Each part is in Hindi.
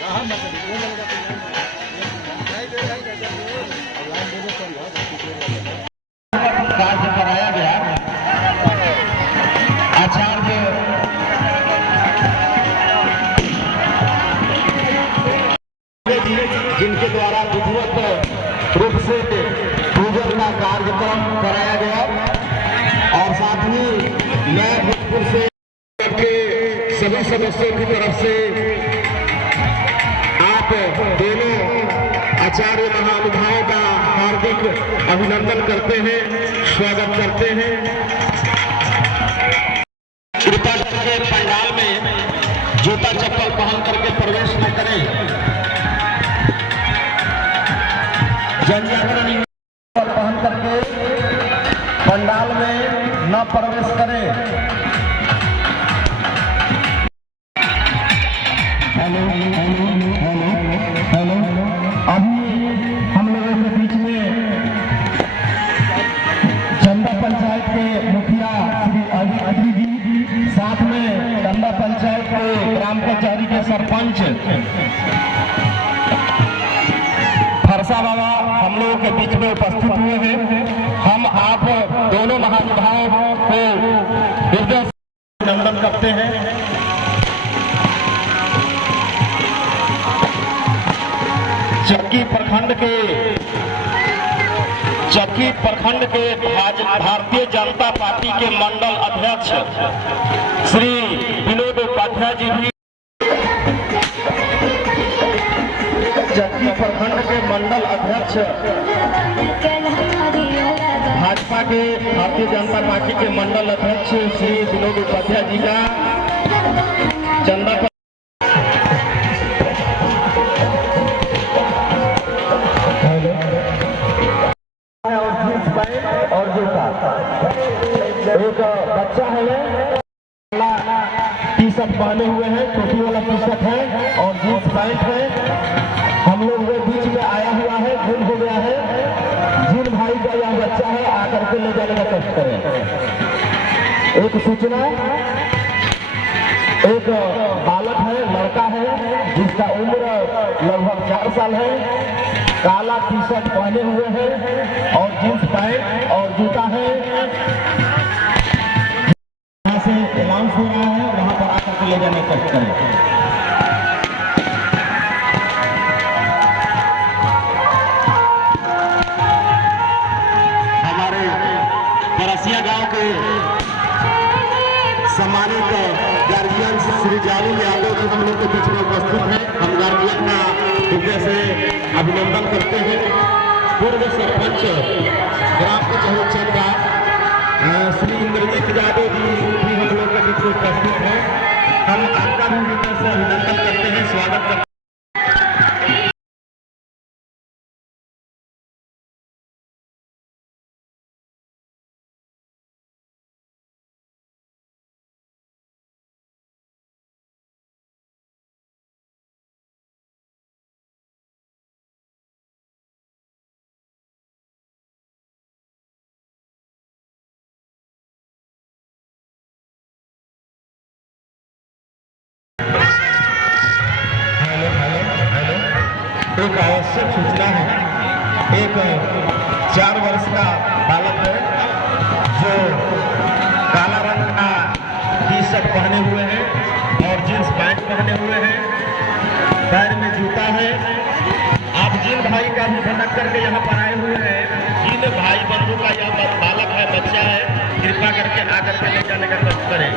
कार्य कराया गया आचार्य जिनके द्वारा विधिवत रूप से पूजन का कार्यक्रम कराया गया और साथ ही नए भोजपुर से के सभी सदस्यों की तरफ से आप दोनों आचार्य महानुभावों का हार्दिक अभिनंदन करते हैं, स्वागत करते हैं। कृपा करके पंडाल में जूता चप्पल पहन करके प्रवेश न करें। जन जागरण पहन करके पंडाल में न प्रवेश करें। हेलो हेलो हेलो हेलो अभी हम लोगों के बीच में चंदा पंचायत के मुखिया श्री अदिति जी, साथ में चंदा पंचायत के ग्राम कचहरी के सरपंच फरसा बाबा हम लोगों के बीच में उपस्थित हुए हैं। हम आप दोनों महानुभावों को हृदय से अभिनंदन करते हैं। चक्की प्रखंड के भारतीय जनता पार्टी के मंडल अध्यक्ष श्री विनोद उपाध्याय जी भी चक्की प्रखंड के मंडल अध्यक्ष भाजपा के भारतीय जनता पार्टी के मंडल अध्यक्ष श्री विनोद उपाध्याय जी का चंदा और जूता एक बच्चा है टी शर्ट पहने हुए हैं, टोपी वाला टी शर्ट है और जींस पैंट है। हम लोग वो बीच में आया हुआ है, गुम हो गया है। जिन भाई का यह बच्चा है आकर के ले जाने का कष्ट करें। एक सूचना, एक बालक है, लड़का है जिसका उम्र लगभग 4 साल है, काला टी शर्ट पहने हुए हैं और जींस पैंट और जूता है। यहाँ से अनाउंस हो रहा है, वहां पर आकर के ले जाने का कष्ट करें। हमारे परसिया गांव के सम्मानित गार्जियन श्री जालू यादव जी हम लोग के बीच में उपस्थित हैं। हम गार्जियन का हृदय से अभिनंदन करते हैं। पूर्व सरपंच ग्राम कचहरी चंदा श्री इंद्रजीत यादव जी भी हम लोग के बीच में उपस्थित हैं। हम आपका भी हृदय से अभिनंदन करते हैं, स्वागत करते हैं। एक आवश्यक सूचना है, एक 4 वर्ष का बालक है जो काला रंग का टी शर्ट पहने हुए हैं और जींस पैंट पहने हुए हैं, पैर में जूता है। आप जिन भाई का भी भटक करके यहाँ पर आए हुए हैं, जिन भाई बंधु का यह बालक है, बच्चा है, कृपा करके आकर के ले जाने का कष्ट करें।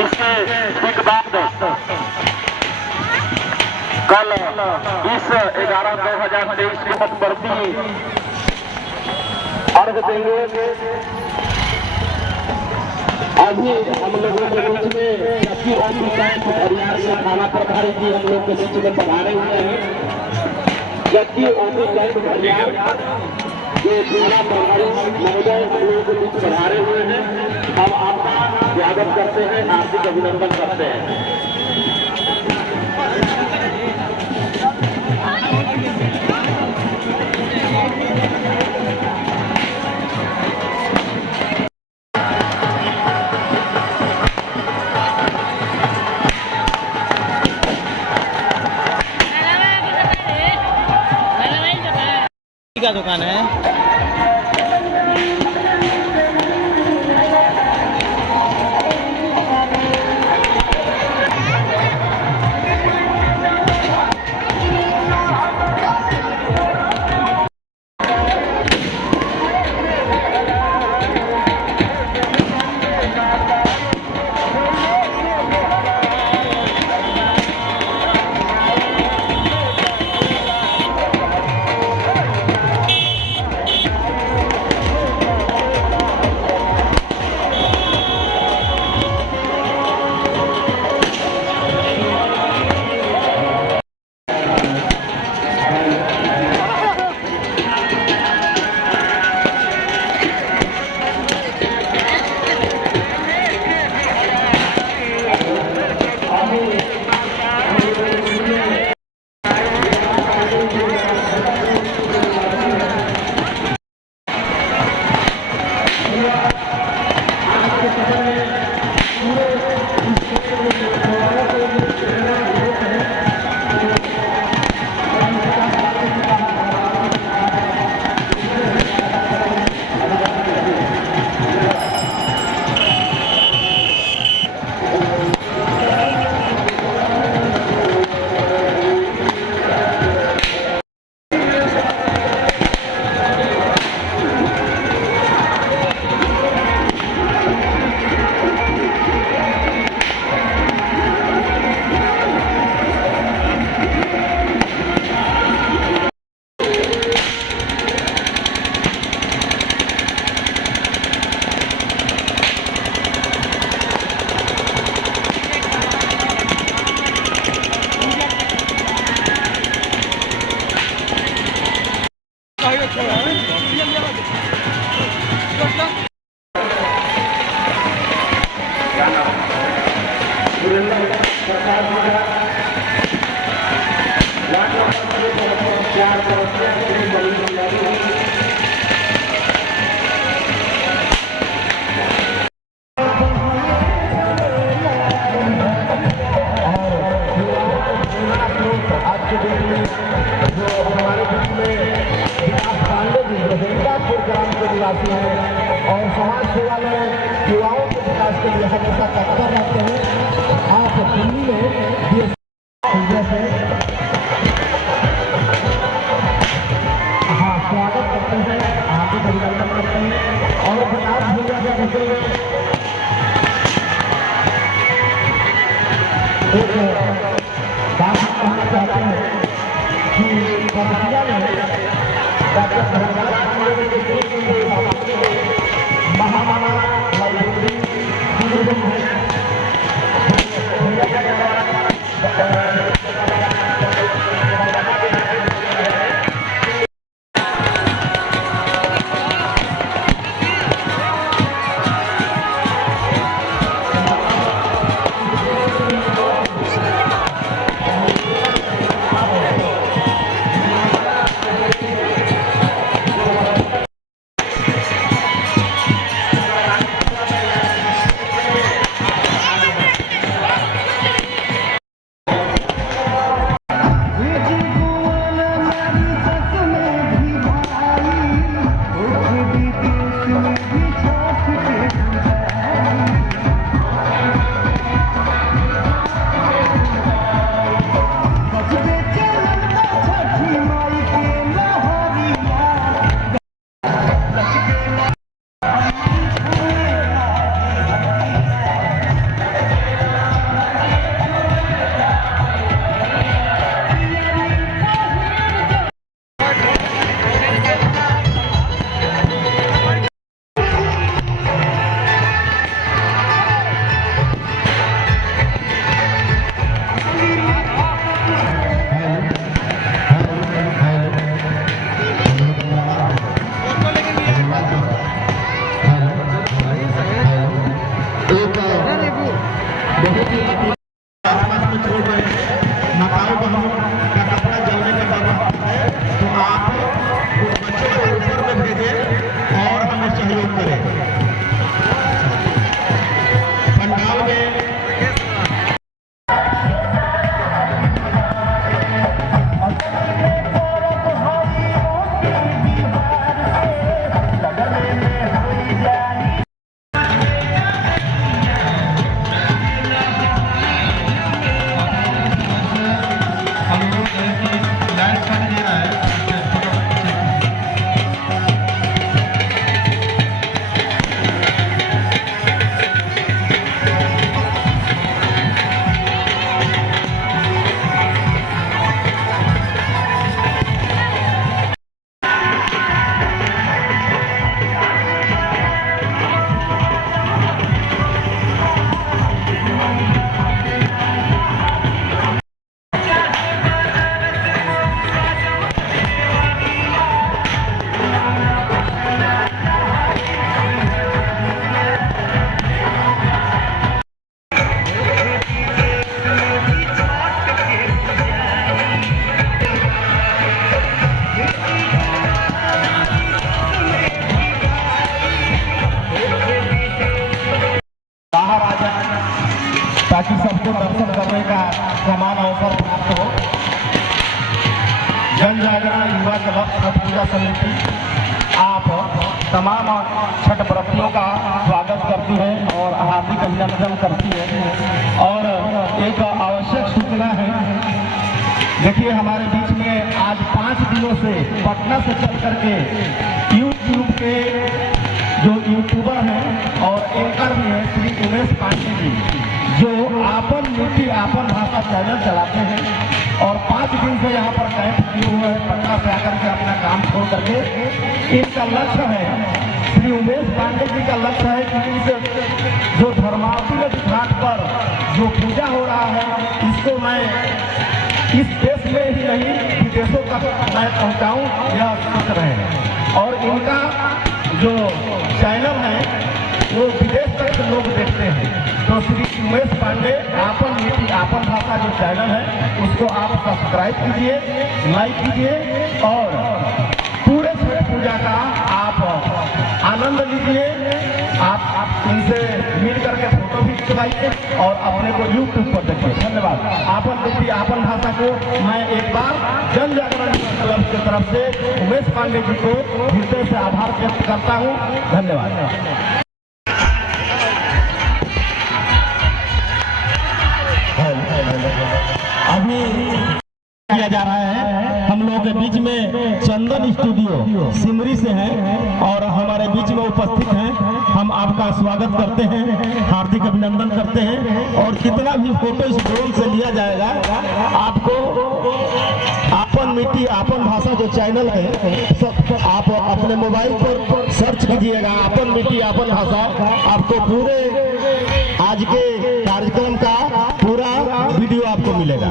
इसके ठीक बाद कल इस 11/2023 को मतवर्ती अर्घ देंगे। अभी हम लोगों के बीच में जबकि हरियाणा से थाना प्रभारी जी हम लोग के बीच में पधारे हुए हैं, जबकि हरियाणा के थाना प्रभारी महोदय हम लोगों के बीच पधारे हुए हैं। हम आपका स्वागत करते हैं, हार्दिक अभिनंदन करते हैं। का दुकान है। और समाज सेवा में युवाओं के विकास के लिए हमेशा तत्पर रहते हैं। आप दिल्ली में जैसे हाँ स्वागत करते हैं, हार्दिक अभिनंदन करते हैं। और विकास भैया का मुझे एक बात कहना चाहते हैं कि बरसिया में डॉक्टर महामाना बहुत ही आसपास में छोड़ रहे हैं, माताओं बहनों का कपड़ा जलने का डर है, तो आप उस बच्चे को ऊपर में भेजें और हमें सहयोग करें। पंडाल में बाहर आ जाए ताकि सबको दर्शन करने का समान अवसर प्राप्त हो। जन जागरण युवा क्लब छठ पूजा समिति आप तमाम छठ व्रतियों का स्वागत करती है और हार्दिक अभिनंदन करती है। और एक आवश्यक सूचना है, देखिए हमारे बीच में आज 5 दिनों से पटना से चल करके यूट्यूब के जो यूट्यूबर हैं और एंकर भी हैं श्री उमेश पांडे जी, जो आपन मिट्टी आपन भाषा चैनल चलाते हैं और 5 दिन से यहाँ पर कैंप किए हुए हैं पटना से आकर के अपना काम छोड़ करके। इनका लक्ष्य है, श्री उमेश पांडे जी का लक्ष्य है कि इस जो धर्मावती नदी घाट पर जो पूजा हो रहा है इसको मैं इस देश में ही नहीं विदेशों तक मैं पहुँचाऊँ, यह सोच रहे हैं। और इनका जो चैनल है वो विदेश तक से लोग देखते हैं, तो श्री उमेश पांडे आपन मिट्टी आपन भाषा जो चैनल है उसको आप सब्सक्राइब कीजिए, लाइक कीजिए और पूरे छठ पूजा का आप आनंद लीजिए। आप इनसे मिल करके फोटो भी खिंचवाइए और अपने को यूट्यूब पर देखिए। धन्यवाद। आपन मिट्टी आपन भाषा को मैं एक बार जन जागरण क्लब की तरफ से उमेश पांडे जी को हृदय से आभार व्यक्त करता हूँ। धन्यवाद। अभी किया जा रहा है, हम लोगों के बीच में चंदन स्टूडियो सिमरी से है और हमारे बीच में उपस्थित हैं। हम आपका स्वागत करते हैं, हार्दिक अभिनंदन करते हैं। और कितना भी फोटो इस ड्रोन से लिया जाएगा, आपको आपन मिट्टी आपन भाषा जो चैनल है सब आप अपने मोबाइल पर सर्च कीजिएगा, आपन मिट्टी आपन भाषा, आपको पूरे आज के कार्यक्रम का पूरा वीडियो आपको मिलेगा।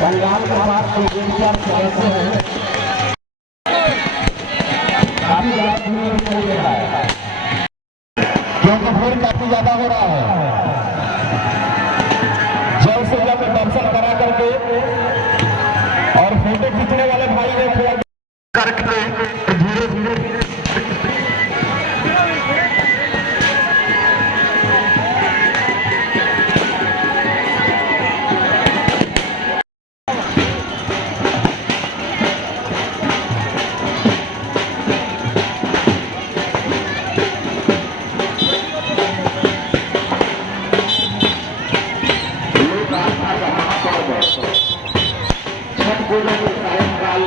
पंजाब के बाद सदस्य हैं, काफी क्योंकि भीड़ काफी ज्यादा हो रहा है। जल्द से जल्द दर्शन करा करके और फोटो खींचने वाले भाई ने थोड़ा करके धीरे धीरे छठ पूजा के सायंकाल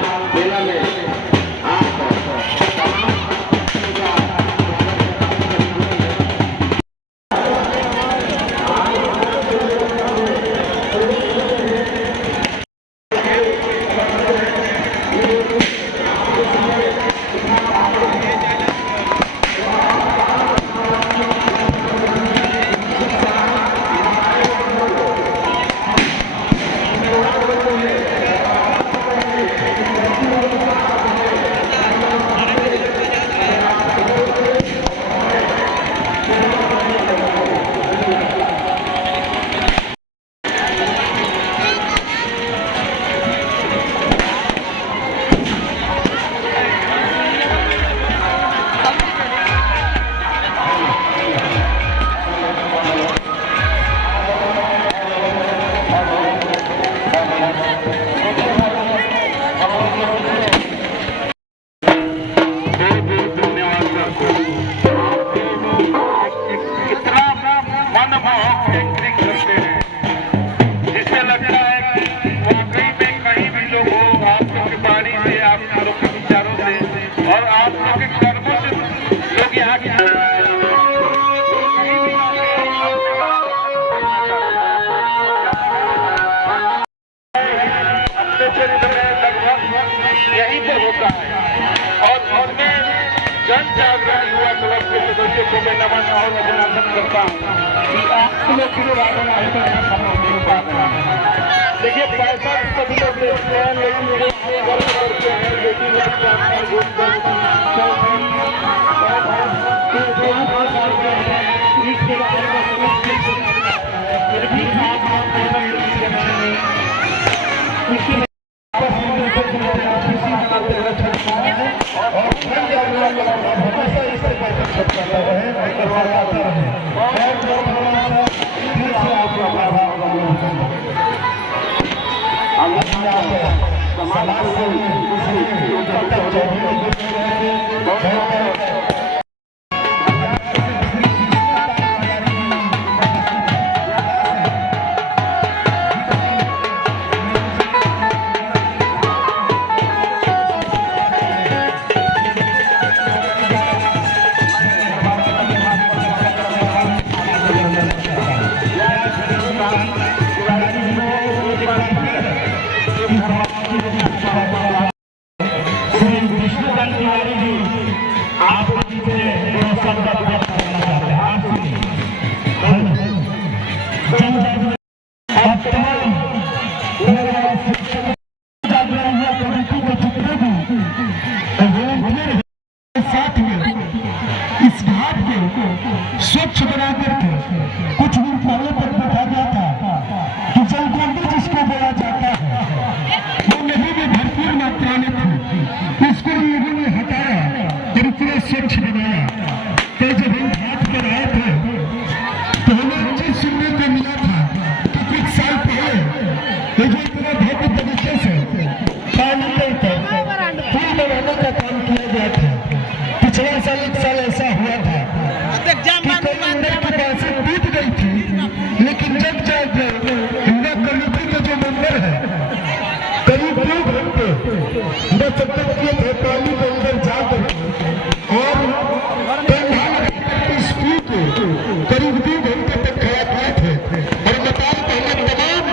मैं और अभिनंदन करता हूँ कि आप लोग भी रावण ऐसा नहीं पा रहे हैं। देखिए पैसा सभी लोग देखते हैं, लेकिन मेरे भाई वर्ग करते हैं, लेकिन इसके बारे स्वच्छ बना करके कुछ दिन पहले तक देखा गया था कि जलकुंडी जिसको बोला जाता है वो नदी में भरपूर मात्रा में थी। इसको लोगों ने हटाया और पूरा स्वच्छ बनाया। तो जब हम घाट पर आए थे तो हमें चीज सुनने को मिला था कि कुछ साल पहले जो पूरा भव्य तरीके से पानी के ऊपर पुल बनाने का काम किया गया था। पिछला साल एक साल ऐसा हुआ था टूट गई थी, लेकिन जब इंडिया कमेटी के जो मेंबर है करीब 2 घंटे चक्कर किए थे पानी के अंदर जाकर और इस पुल को करीब 2 घंटे तक खड़ा किए थे। और बताया पहले तमाम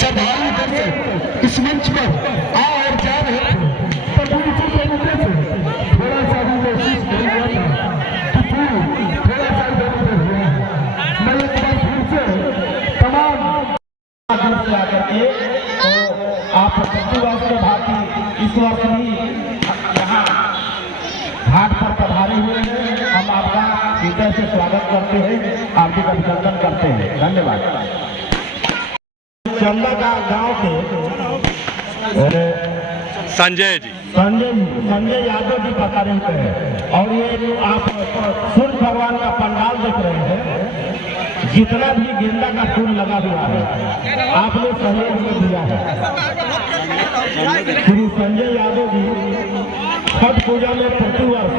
सभाओं दर्शक इस मंच पर आ और जा रहे थे, पर उनसे थोड़ा सा भी कोशिश करेंगे थोड़ा सा आकर के तो आप प्रतिवर्ष के भांति इस वर्ष भी यहाँ घाट पर पधारे हुए हैं। हम आपका हृदय से स्वागत करते हैं, हार्दिक अभिनंदन करते हैं। धन्यवाद। चंदा का गांव के संजय यादव जी पधारे हुए हैं और ये आप सूर्य भगवान का पंडाल देख रहे हैं। जितना भी गेंदा का फूल लगा हुआ है आपने सहयोग में दिया है। श्री संजय यादव जी छठ पूजा में प्रतिवर्ष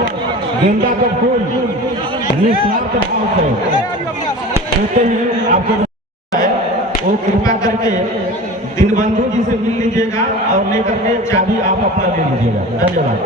गेंदा का फूल निस्वार्थ भाव से देते हैं। आपको वो कृपा करके दीनबंधु जी से मिल लीजिएगा और लेकर के चाबी आप अपना ले लीजिएगा। धन्यवाद।